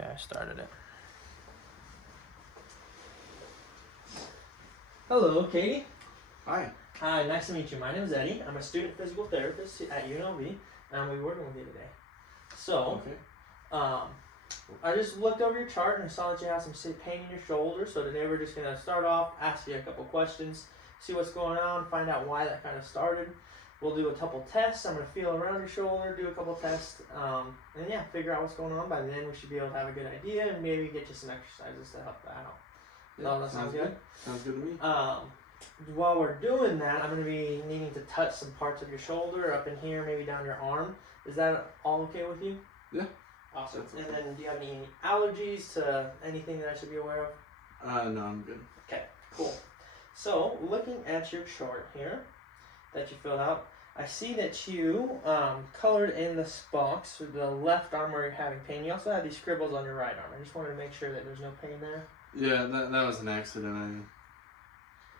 Okay, I started it. Hello, Katie. Hi. Hi, nice to meet you. My name is Eddie. I'm a student physical therapist at UNLV, and I'm going to be working with you today. So, I just looked over your chart and I saw that you have some pain in your shoulder. So today we're just going to start off, ask you a couple questions, see what's going on, find out why that kind of started. We'll do a couple tests. I'm going to feel around your shoulder, do a couple tests, and yeah, figure out what's going on. By then we should be able to have a good idea and maybe get you some exercises to help that out. Yeah, that sounds good? Sounds good to me. While we're doing that, I'm going to be needing to touch some parts of your shoulder, up in here, maybe down your arm. Is that all okay with you? Yeah. Awesome. And then do you have any allergies to anything that I should be aware of? No, I'm good. Okay, cool. So, looking at your chart here that you filled out, I see that you colored in the box with the left arm where you're having pain. You also have these scribbles on your right arm. I just wanted to make sure that there's no pain there. Yeah, that was an accident.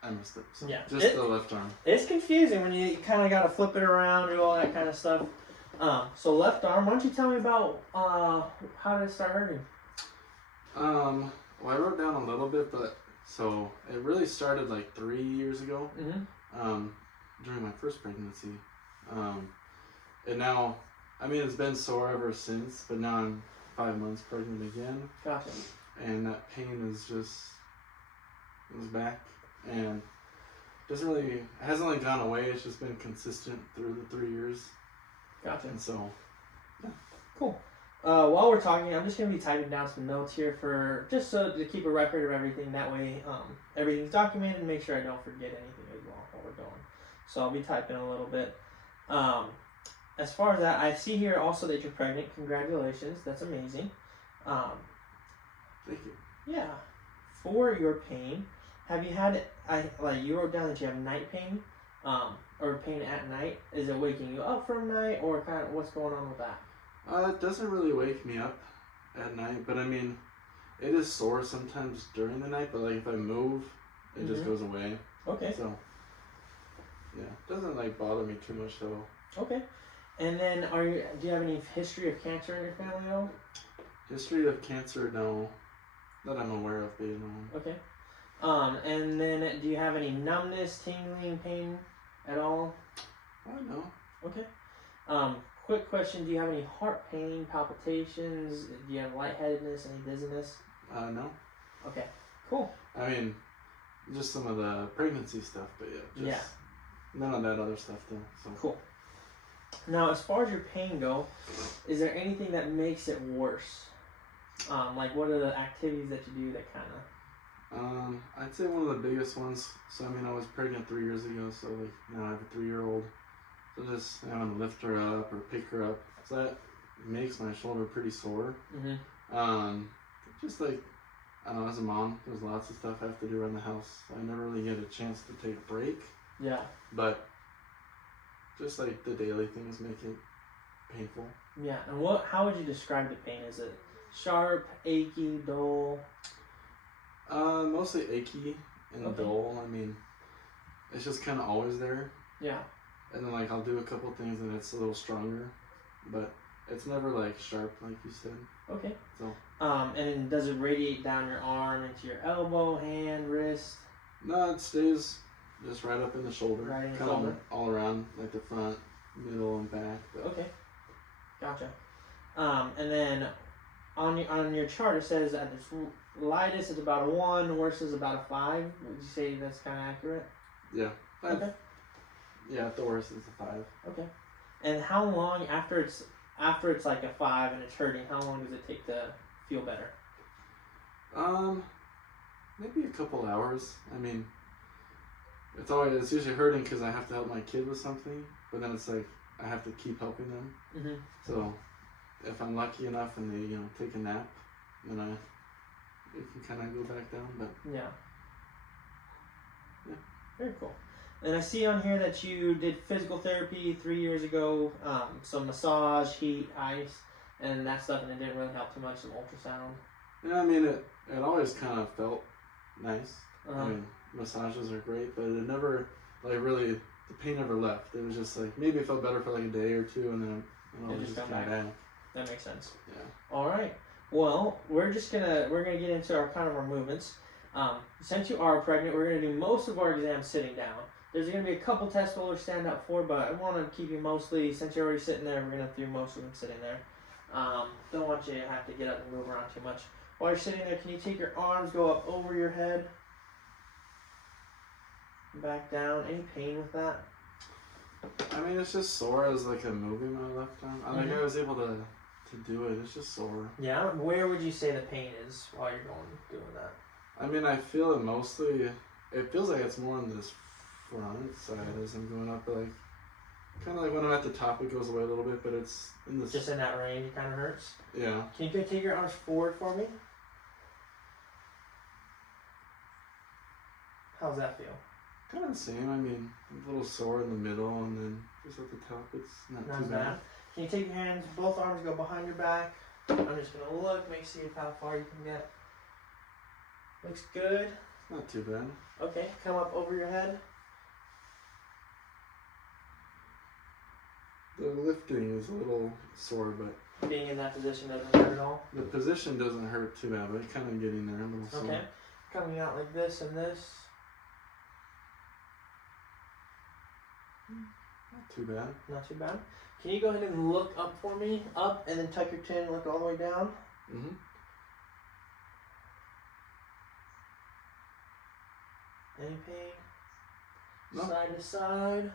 I missed it. So Yeah. Just the left arm. It's confusing when you kind of got to flip it around, do all that kind of stuff. So left arm, why don't you tell me about how did it start hurting? Well, I wrote down a little bit, but so it really started like 3 years ago. Mm-hmm. During my first pregnancy. And now, I mean, it's been sore ever since, but now I'm 5 months pregnant again. Gotcha. And that pain is just, it was back, and it hasn't like gone away. It's just been consistent through the 3 years. Gotcha. And so, yeah. Cool. While we're talking, I'm just going to be typing down some notes here to keep a record of everything. That way, everything's documented and make sure I don't forget anything as well while we're going. So I'll be typing a little bit. As far as that, I see here also that you're pregnant. Congratulations. That's amazing. Thank you. Yeah. For your pain, have you had you wrote down that you have night pain, or pain at night? Is it waking you up from night, or kind of what's going on with that? It doesn't really wake me up at night, but I mean, it is sore sometimes during the night, but like if I move, it just goes away. Okay. So, yeah, it doesn't like bother me too much though. Okay. And then do you have any history of cancer in your family at all? History of cancer, no. That I'm aware of, being no. Okay. And then do you have any numbness, tingling, pain at all? No. Okay. Quick question, do you have any heart pain, palpitations? Do you have lightheadedness, any dizziness? No. Okay, cool. I mean, just some of the pregnancy stuff, but yeah. None of that other stuff though. So. Cool. Now, as far as your pain go, is there anything that makes it worse? Like what are the activities that you do that kind of... I'd say one of the biggest ones, so I mean I was pregnant 3 years ago, so like now I have a 3-year-old. So just having to lift her up or pick her up, so that makes my shoulder pretty sore. Mm-hmm. Just like, I don't know, as a mom, there's lots of stuff I have to do around the house. So I never really get a chance to take a break. Yeah. But just like the daily things make it painful. Yeah, and how would you describe the pain? Is it sharp, achy, dull? Mostly achy and dull. I mean, it's just kind of always there. Yeah. And then like I'll do a couple things and it's a little stronger, but it's never like sharp like you said. Okay. So. And does it radiate down your arm into your elbow, hand, wrist? No, it stays just right up in the shoulder. Right in the kind shoulder. of all around, like the front, middle, and back. But. Okay. Gotcha. And then on your chart it says at its lightest it's about a 1, worst is about a 5. Would you say that's kind of accurate? Yeah. 5. Okay. Yeah, at the worst it's a 5. Okay. And how long after it's like a 5 and it's hurting? How long does it take to feel better? Maybe a couple hours. I mean, it's usually hurting because I have to help my kid with something, but then it's like I have to keep helping them. Mm-hmm. So if I'm lucky enough and they take a nap, then it can kind of go back down. But yeah. Very cool. And I see on here that you did physical therapy 3 years ago, some massage, heat, ice, and that stuff, and it didn't really help too much, some ultrasound. Yeah, I mean, it always kind of felt nice. Uh-huh. I mean, massages are great, but it never, like, really, the pain never left. It was just, like, maybe it felt better for, like, a day or two, and then it just come came back. down. That makes sense. Yeah. All right. Well, we're gonna get into our movements. Since you are pregnant, we're gonna do most of our exams sitting down. There's gonna be a couple tests we'll stand up for, but I want to keep you mostly, since you're already sitting there, we're gonna do most of them sitting there. Don't want you to have to get up and move around too much. While you're sitting there, can you take your arms, go up over your head, back down? Any pain with that? I mean, it's just sore as like I'm moving my left arm. I think I was able to do it. It's just sore. Yeah. Where would you say the pain is while you're doing that? I mean, I feel it mostly. It feels like it's more on this front side as I'm going up, but like kind of like when I'm at the top, it goes away a little bit, but it's in this. Just in that range, it kind of hurts. Yeah. Can you take your arms forward for me? How's that feel? Kind of the same. I mean, a little sore in the middle, and then just at the top, it's not too bad. Can you take your hands, both arms go behind your back? I'm just gonna look, see how far you can get. Looks good. Not too bad. Okay, come up over your head. The lifting is a little sore, but being in that position doesn't hurt at all. The position doesn't hurt too bad, but kind of getting there a little sore. Okay, coming out like this and this. Not too bad. Not too bad. Can you go ahead and look up for me? Up and then tuck your chin and look all the way down. Mm-hmm. Any pain? No. Side to side.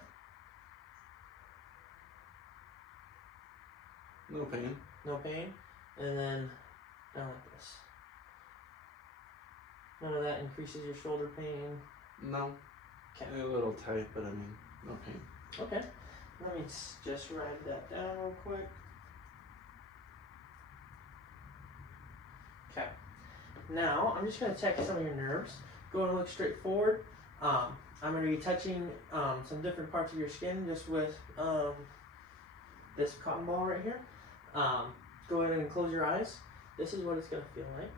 No pain. No pain. And then down like this. None of that increases your shoulder pain? No. Okay. A little tight, but I mean, no pain. Okay. Let me just write that down real quick. Okay. Now, I'm just going to check some of your nerves. Go and look straight forward. I'm going to be touching some different parts of your skin just with this cotton ball right here. Go ahead and close your eyes. This is what it's going to feel like.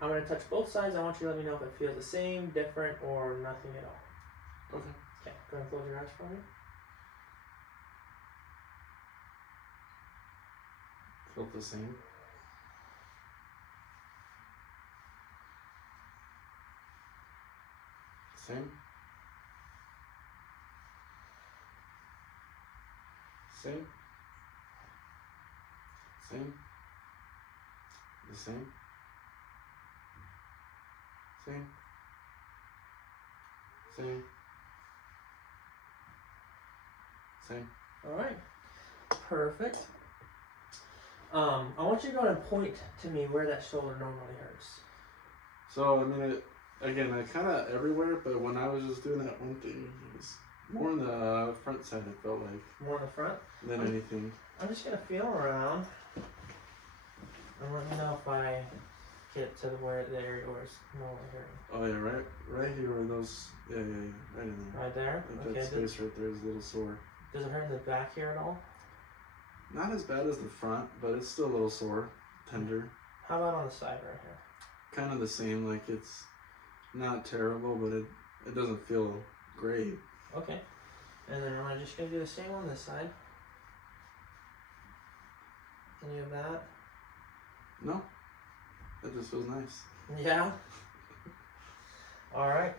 I'm going to touch both sides. I want you to let me know if it feels the same, different, or nothing at all. Okay. Okay, go ahead and close your eyes for me. Felt the same. Same. Same. Same. The same. Same. Same. Same. All right. Perfect. I want you to go and point to me where that shoulder normally hurts. So, I mean, it kind of everywhere, but when I was just doing that one thing, it was more on the front side, it felt like. More in the front? Than anything. I'm just going to feel around and let me know if I get to where the area where it's normally hurting. Oh, yeah, right here where those, yeah, right in there. Right there? Like Okay. that space right there is a little sore. Does it hurt in the back here at all? Not as bad as the front, but it's still a little sore, tender. How about on the side right here? Kind of the same, like it's not terrible, but it doesn't feel great. Okay. And then I'm just going to do the same on this side. Any of that? No, it just feels nice. Yeah. All right.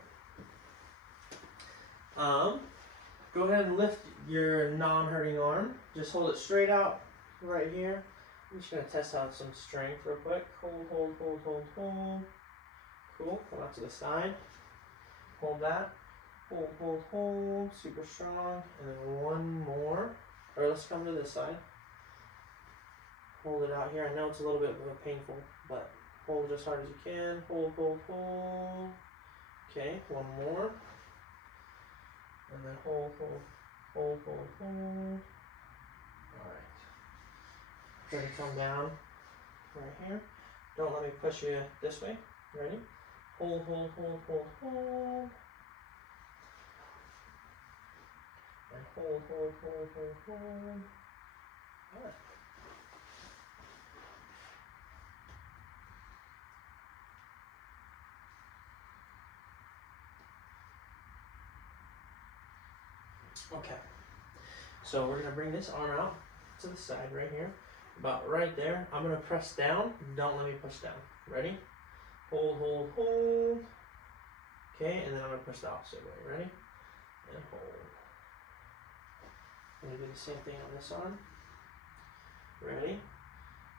Go ahead and lift your non-hurting arm. Just hold it straight out right here. I'm just gonna test out some strength real quick. Hold, hold, hold, hold, hold. Cool. Come out to the side. Hold that. Hold, hold, hold. Super strong. And then one more. Or let's come to this side. Hold it out here. I know it's a little bit painful, but hold as hard as you can. Hold, hold, hold. Okay, one more. And then hold, hold, hold, hold, hold. Alright. Try to come down right here. Don't let me push you this way. Ready? Hold, hold, hold, hold, hold. And hold, hold, hold, hold, hold. Alright. Okay, so we're going to bring this arm out to the side right here. about right there. I'm gonna press down. Don't let me push down. Ready? Hold, hold, hold. Okay, and then I'm gonna push the opposite way. Ready? And hold. I'm gonna do the same thing on this arm. Ready?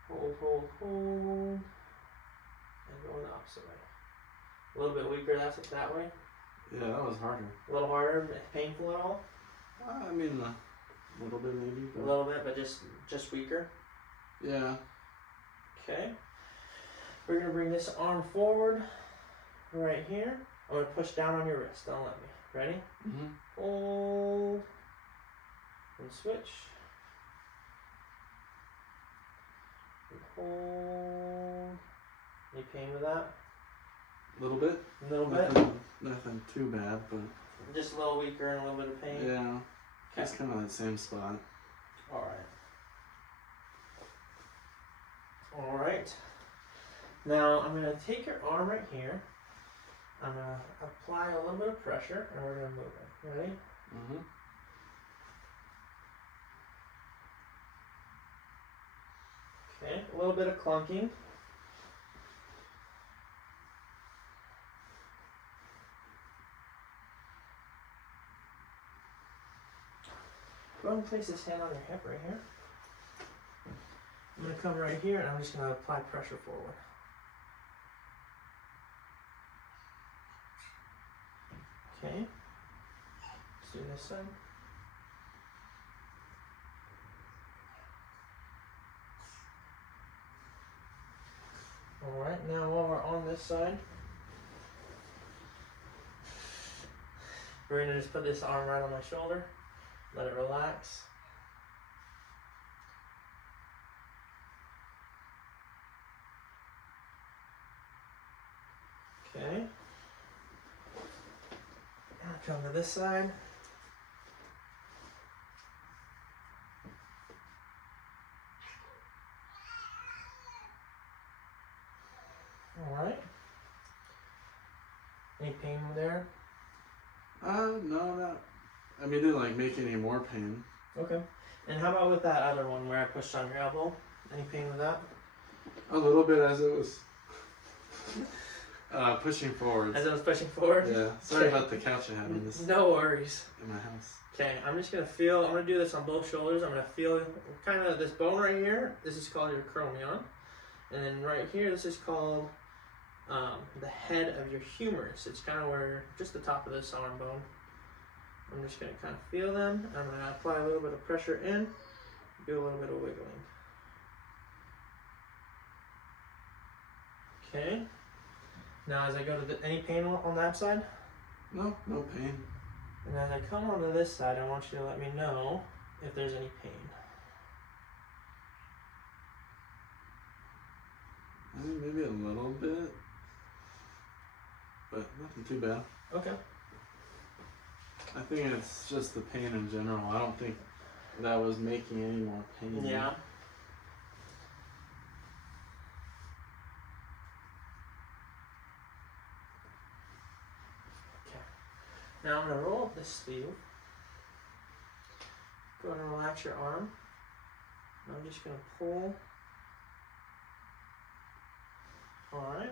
Hold, hold, hold. And go the opposite way. A little bit weaker that way. Yeah, that was harder. A little harder, painful at all? I mean, a little bit maybe. A little bit, but just weaker. Yeah. Okay. We're gonna bring this arm forward, right here. I'm gonna push down on your wrist. Don't let me. Ready? Mhm. Hold. And switch. And hold. Any pain with that? A little bit. A little bit. Nothing too bad, but Just a little weaker and a little bit of pain. yeah, Okay. it's kind of that same spot. All right. All right. Now I'm gonna take your arm right here. I'm gonna apply a little bit of pressure, and we're gonna move it. Ready? Mhm. Okay. A little bit of clunking. Go ahead and place this hand on your hip right here. I'm gonna come right here, and I'm just gonna apply pressure forward. Okay. Let's do this side. Alright, now while we're on this side, we're gonna just put this arm right on my shoulder, let it relax. Okay. Now come to this side. Alright. Any pain there? No, not. I mean, it didn't like make any more pain. Okay. And how about with that other one where I pushed on your elbow? Any pain with that? A little bit as it was pushing forward. As I was pushing forward? Yeah. Sorry Okay. about the couch I had in this No worries. in my house. Okay, I'm just gonna feel, I'm gonna do this on both shoulders. I'm gonna feel kind of this bone right here. This is called your acromion. And then right here, this is called the head of your humerus. It's kind of where, just the top of this arm bone. I'm just gonna kind of feel them. I'm gonna apply a little bit of pressure in, do a little bit of wiggling. Okay. Now as I go to any pain on that side? No, no pain. And as I come onto this side, I want you to let me know if there's any pain. I mean, maybe a little bit, but nothing too bad. Okay. I think it's just the pain in general. I don't think that was making any more pain. Yeah. Okay. Now I'm going to roll up this sleeve. Go ahead and relax your arm. And I'm just going to pull. Alright.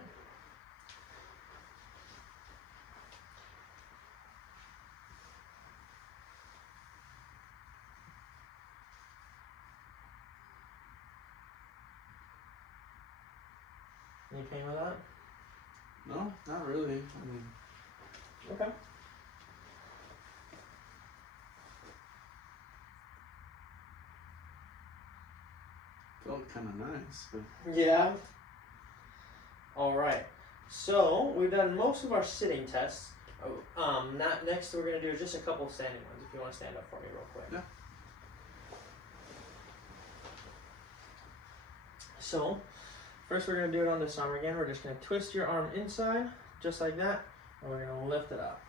Any pain with that? No, not really. I mean, Okay. felt kind of nice, but Yeah. Alright. So, we've done most of our sitting tests. Next we're going to do just a couple of standing ones, if you want to stand up for me real quick. Yeah. So, first we're going to do it on this arm again. We're just going to twist your arm inside, just like that, and we're going to lift it up.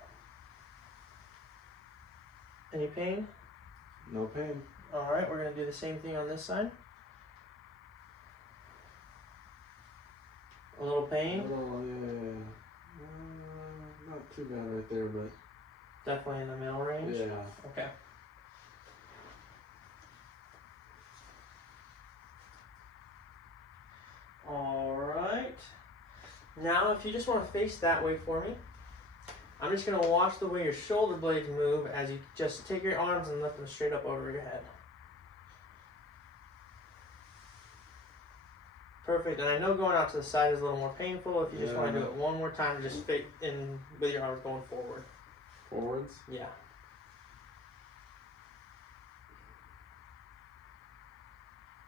Any pain? no pain. Alright, we're going to do the same thing on this side. A little pain? Oh, yeah. Not too bad right there, but Definitely in the middle range? yeah. Okay. Now, if you just want to face that way for me, I'm just going to watch the way your shoulder blades move as you just take your arms and lift them straight up over your head. Perfect. And I know going out to the side is a little more painful. If you just want to do it one more time, just fit in with your arms going forward. Forwards? Yeah.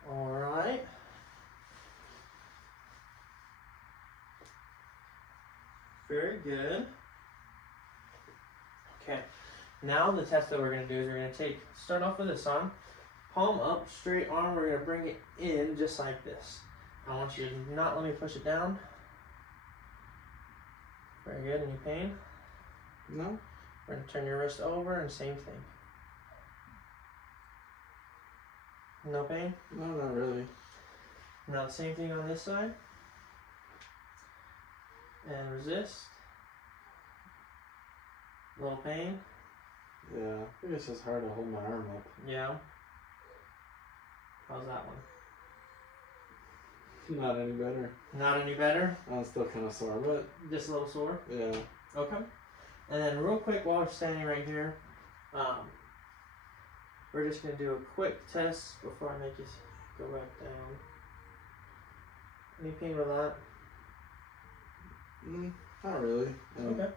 All right. Very good. Okay. Now the test that we're going to do is we're going to start off with this arm. Palm up, straight arm. We're going to bring it in just like this. I want you to not let me push it down. Very good. Any pain? No. We're going to turn your wrist over and same thing. No pain? No, not really. Now the same thing on this side. And resist. Little pain. Yeah, I think it's just hard to hold my arm up. Yeah. How's that one? Not any better. Not any better? I'm still kind of sore, but... Just a little sore? Yeah. Okay. And then real quick while we're standing right here, we're just going to do a quick test before I make you go back down. Any pain with that? Not really. Okay.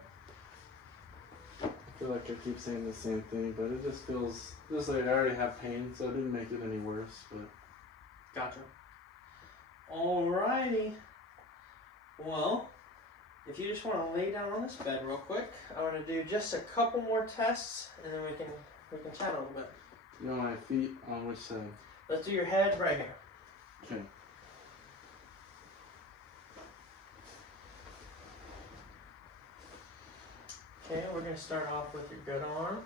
I feel like I keep saying the same thing, but it just feels just like I already have pain, so it didn't make it any worse. But Gotcha. Alrighty. Well, if you just want to lay down on this bed real quick, I'm going to do just a couple more tests, and then we can chat a little bit. you want my feet on which side? Let's do your head right here. Okay. Okay, we're going to start off with your good arm,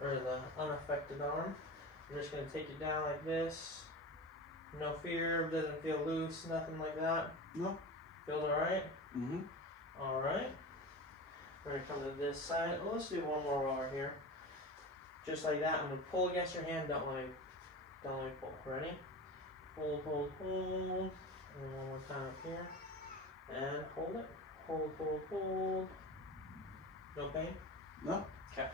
or the unaffected arm. I'm just going to take it down like this. No fear, doesn't feel loose, nothing like that. No. Feels alright? Mm-hmm. Alright. We're going to come to this side. Well, let's do one more while we're here. Just like that. I'm going to pull against your hand. Don't let me pull. Ready? Hold, hold, hold. And one more time up here. And hold it. Hold, hold, hold. No pain? No. Okay.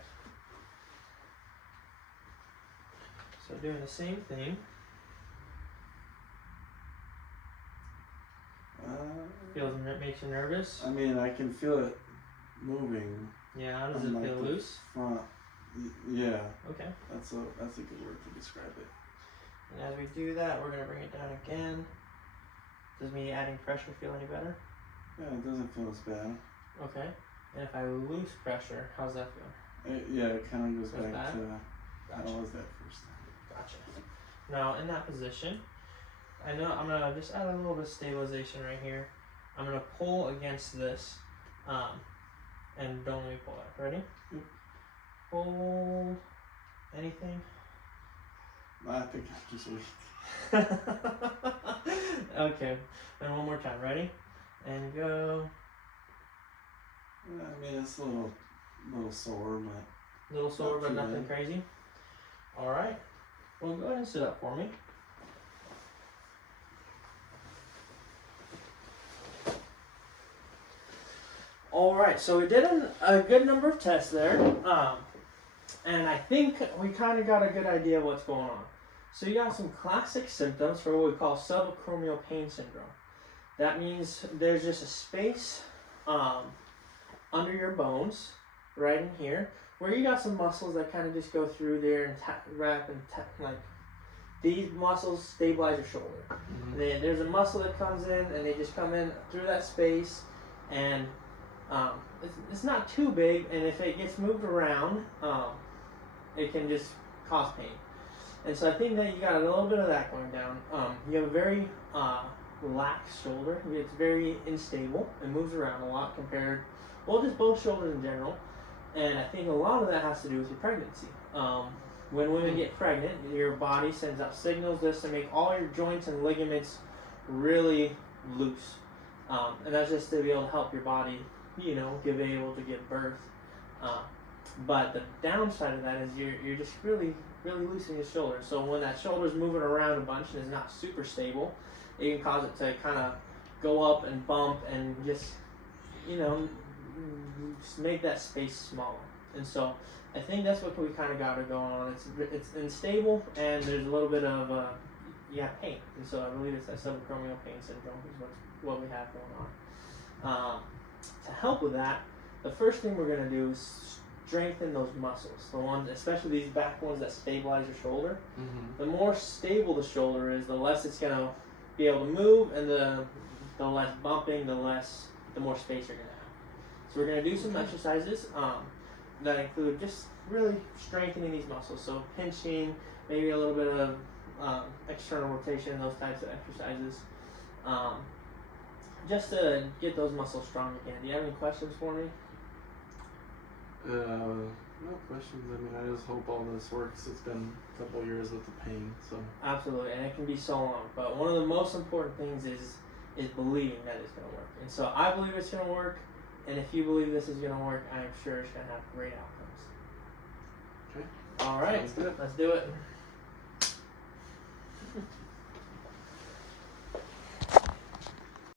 So doing the same thing. Makes you nervous? I mean, I can feel it moving. Yeah, how does on, it like, feel? the Loose? Front. Yeah. Okay. That's a good word to describe it. And as we do that, we're going to bring it down again. Does me adding pressure feel any better? Yeah, it doesn't feel as bad. Okay. And if I lose pressure, how's that feel? It kind of goes Feels back bad? to Gotcha. how was that first time. Gotcha. Now, in that position, I know I'm going to just add a little bit of stabilization right here. I'm going to pull against this, and don't let me pull it. Ready? Yep. Hold. Anything? I think I'm just weak. Okay. And one more time. Ready? And go. I mean, it's a little sore, but... Little sore, Not but too nothing bad. crazy. Alright. Well, go ahead and sit up for me. Alright, so we did a good number of tests there. And I think we kind of got a good idea of what's going on. So you got some classic symptoms for what we call subacromial pain syndrome. That means there's just a space under your bones, right in here, where you got some muscles that kind of just go through there and like these muscles stabilize your shoulder. Mm-hmm. Then there's a muscle that comes in and they just come in through that space, and it's not too big, and if it gets moved around, it can just cause pain. And so I think that you got a little bit of that going down. You have a very lax shoulder. It's very unstable. It moves around a lot compared, well, just both shoulders in general. And I think a lot of that has to do with your pregnancy. When women get pregnant, your body sends out signals just to make all your joints and ligaments really loose. And that's just to be able to help your body, be able to give birth. But the downside of that is you're just really loose in your shoulder. So when that shoulder's moving around a bunch and is not super stable, it can cause it to kind of go up and bump and just, you know, just make that space smaller. And so I think that's what we kind of got it going on. It's unstable and there's a little bit of pain. And so I believe it's that subacromial pain syndrome is what we have going on. To help with that, the first thing we're gonna do is strengthen those muscles. The ones, especially these back ones that stabilize your shoulder. Mm-hmm. The more stable the shoulder is, the less it's gonna be able to move, and the less bumping, the more space you're gonna have. So we're gonna do some exercises that include just really strengthening these muscles. So pinching, maybe a little bit of external rotation, those types of exercises, just to get those muscles strong again. Do you have any questions for me? No questions. I mean, I just hope all this works. It's been a couple of years with the pain, so. Absolutely, and it can be so long. But one of the most important things is believing that it's going to work. And so I believe it's going to work, and if you believe this is going to work, I'm sure it's going to have great outcomes. Okay. All right, Sounds good. let's do it.